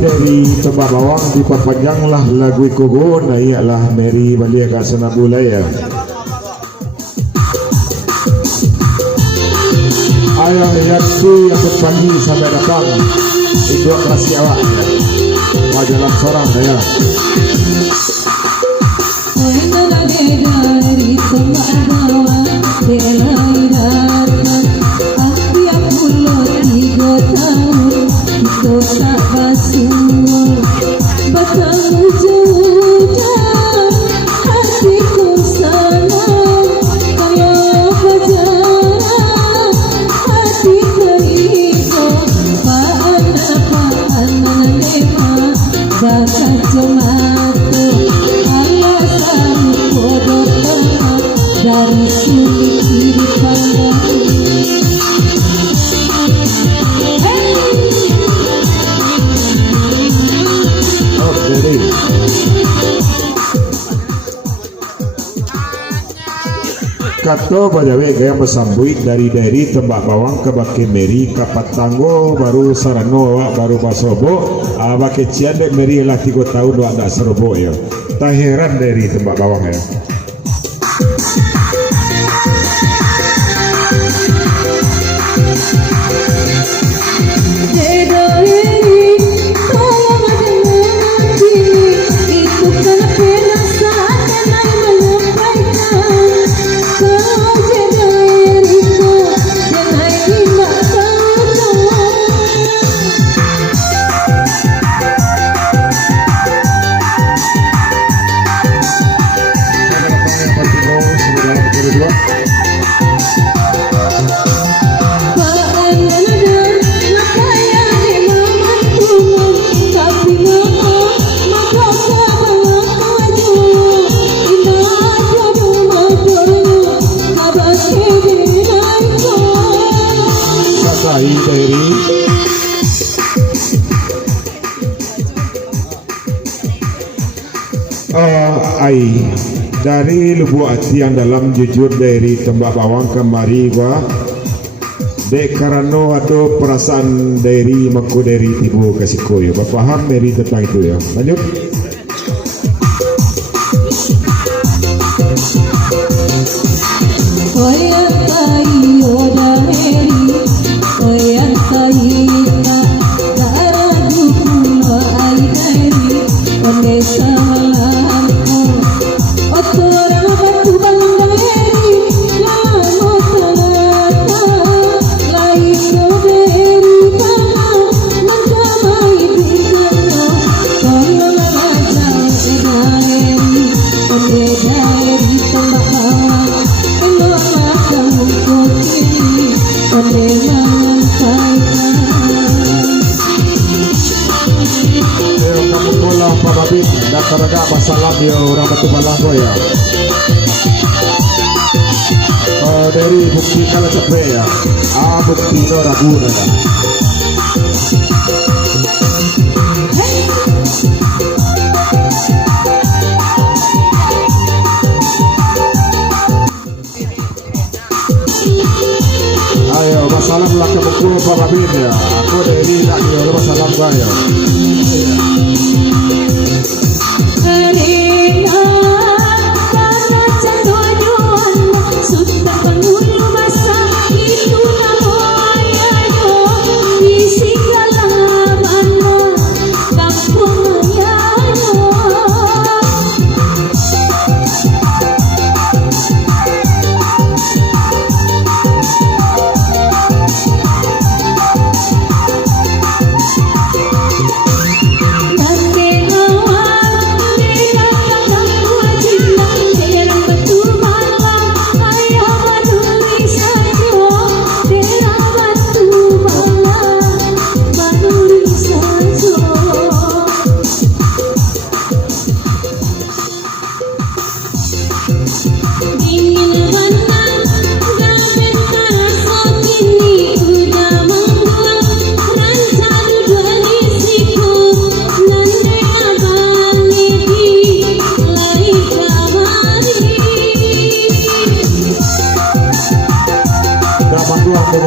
dari Tembak Bawang diperpanjanglah lagu Ikogo na ialah Mary Balia ka Sanabulaya. Ayah Yatsu yang pagi sampai datang itu kasih awak majalah seorang saya. Kato bajawe gaya besambuit dari Tembak Bawang ke Bake Meri ke Patanggo baru Sarano baru Basobo Bake Ciande Meri lah 3 tahun wak dak serobo ya. Tak heran dari Tembak Bawang ya. Ai dari lubuk hati yang dalam jujur dari tembak bawang kemari gua dek karena ada perasaan dari mangku dari tibu kasih koyo paham dari tentang itu ya. Lanjut. Karena masalah dia orang batu balang ya. Dari bukti kalau cepet ya. Bukti itu ragu nada. Ayo masalah belakang buku Pak Babin ya. Aku dari nak dia masalah saya.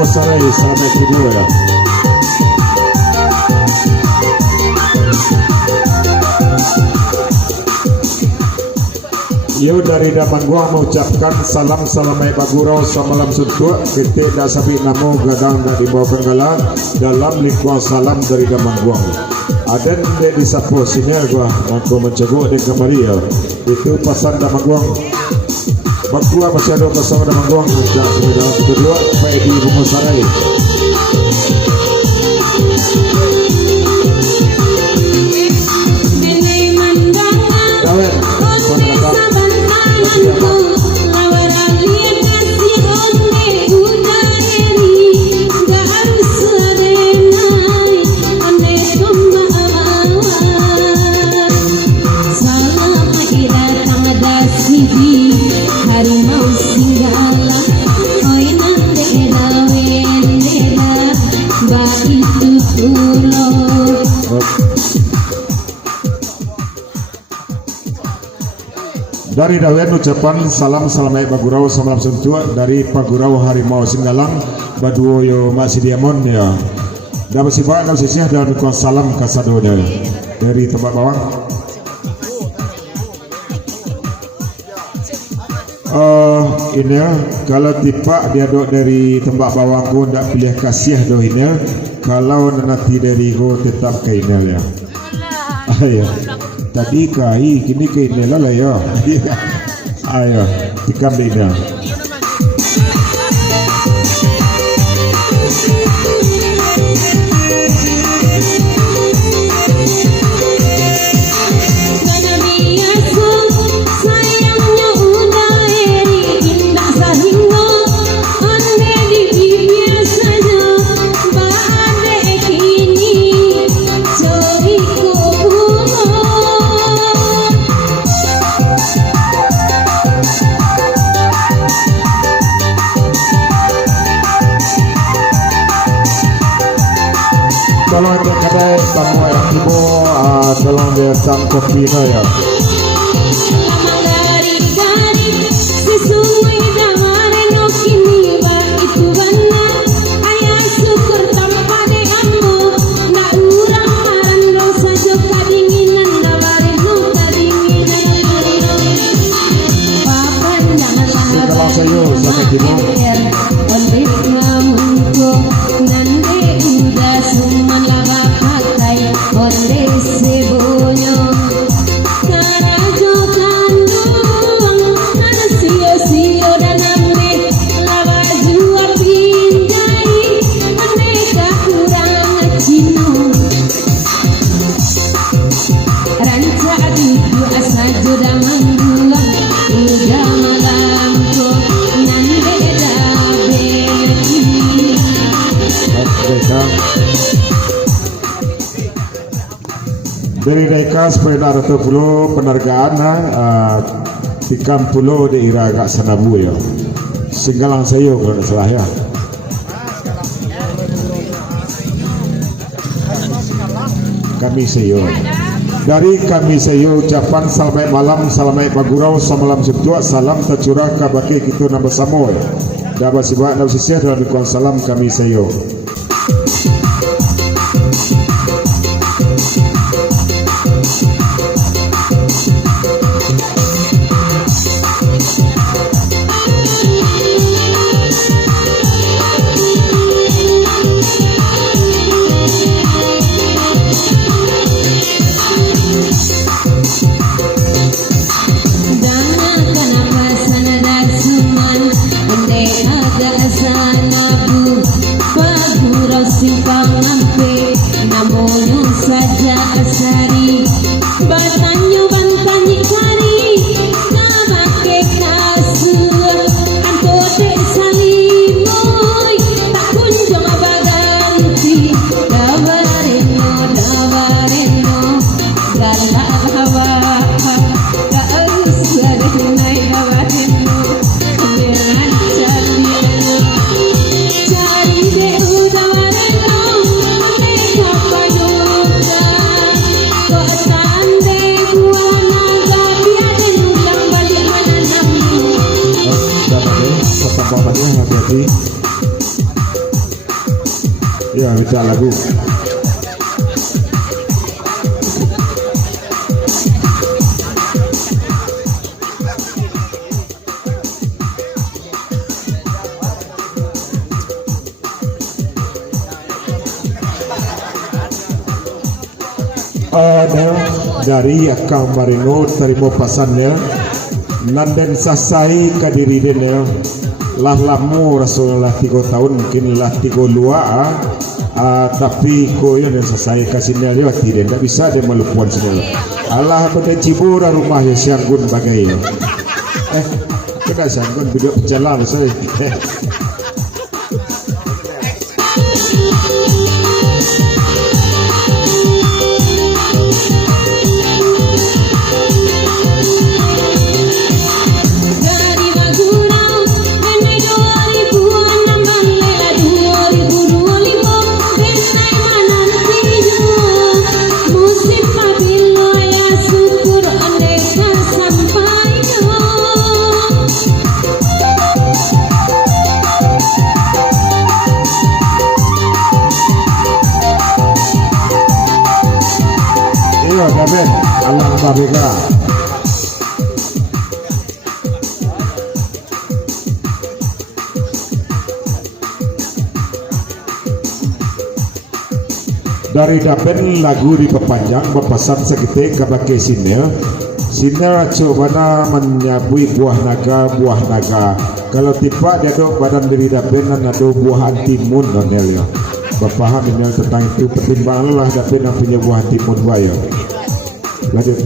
Sarai selama itu ya. Yo dari dapan gua mengucapkan salam salamai bagurau samalam suntuk kita dah sabi namo gadang dah dibawa penggala dalam lingkuan salam dari dapan gua. Ada di sapo sini gua aku mencoba di kamari ya. Itu pesan dapan gua. Bagua masih ada bersama dengan Guang sejak dalam kedua baik di Bungo Sarai. Dari Dawen ucapan salam salamai Bagurau samalam sentua dari Pagurau Harimau Singgalang Baduoyo Masih Diamond ya. Dapat sifat dan sisih dan salam kasadonya dari tempat bawang. Ini kalau tiba dia dok dari tempat bawang ku ndak pilih kasih doh ini kalau nanti dari ku tetap ke ini ya. Ayo. Tadi kai kini ke ini lah ya. Ayo tikam ini. Tolong dia kedai tamu yang tiba, tolong dia sang kopi ya. Dari mereka sepeda ratu pulau penargaan tikam pulau daerah agak Sanabu ya. Singgalang sayo kalau tidak salah ya. Kami sayo. Dari kami sayo ucapan salamai malam, salamai pagurau, samalam sebtua, salam tercurah kabake kita nama samoy. Dapat sibak nama sisya dalam ikuan salam kami sayo. Ya, minta lagu. Dari Akang Marino terima pasannya Nanden sasai kadiri dene lah lamu Rasulullah 3 tahun mungkin lah 3 luar tapi koyo dan sasai kasihnya dia tidak bisa dia melupuan semua Allah pada cibura rumah yang sianggun bagai kena sianggun video jalan saya Amin. Allah Merdeka. Dari dapen lagu diperpanjang berpesan seketik kepada sinel. Sinel coba menyabui buah naga. Kalau tiba dia ada badan diri dapen dan ada buah antimun Daniel ya. Berpaham ini tentang itu pertimbanganlah dapen yang punya buah antimun bayo. Lanjut.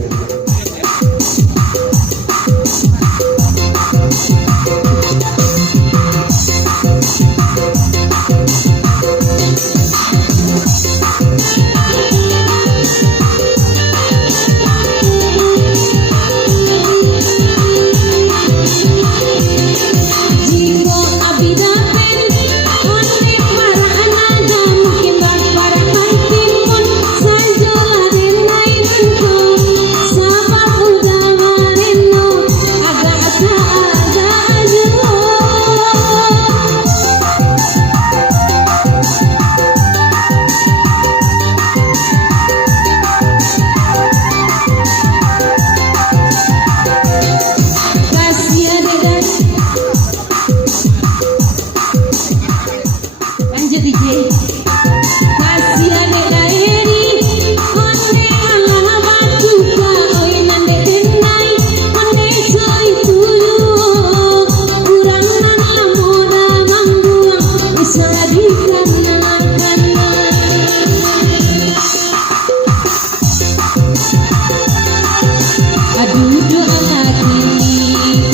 Aduh doa lagi,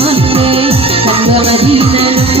onde, kan doa dinan.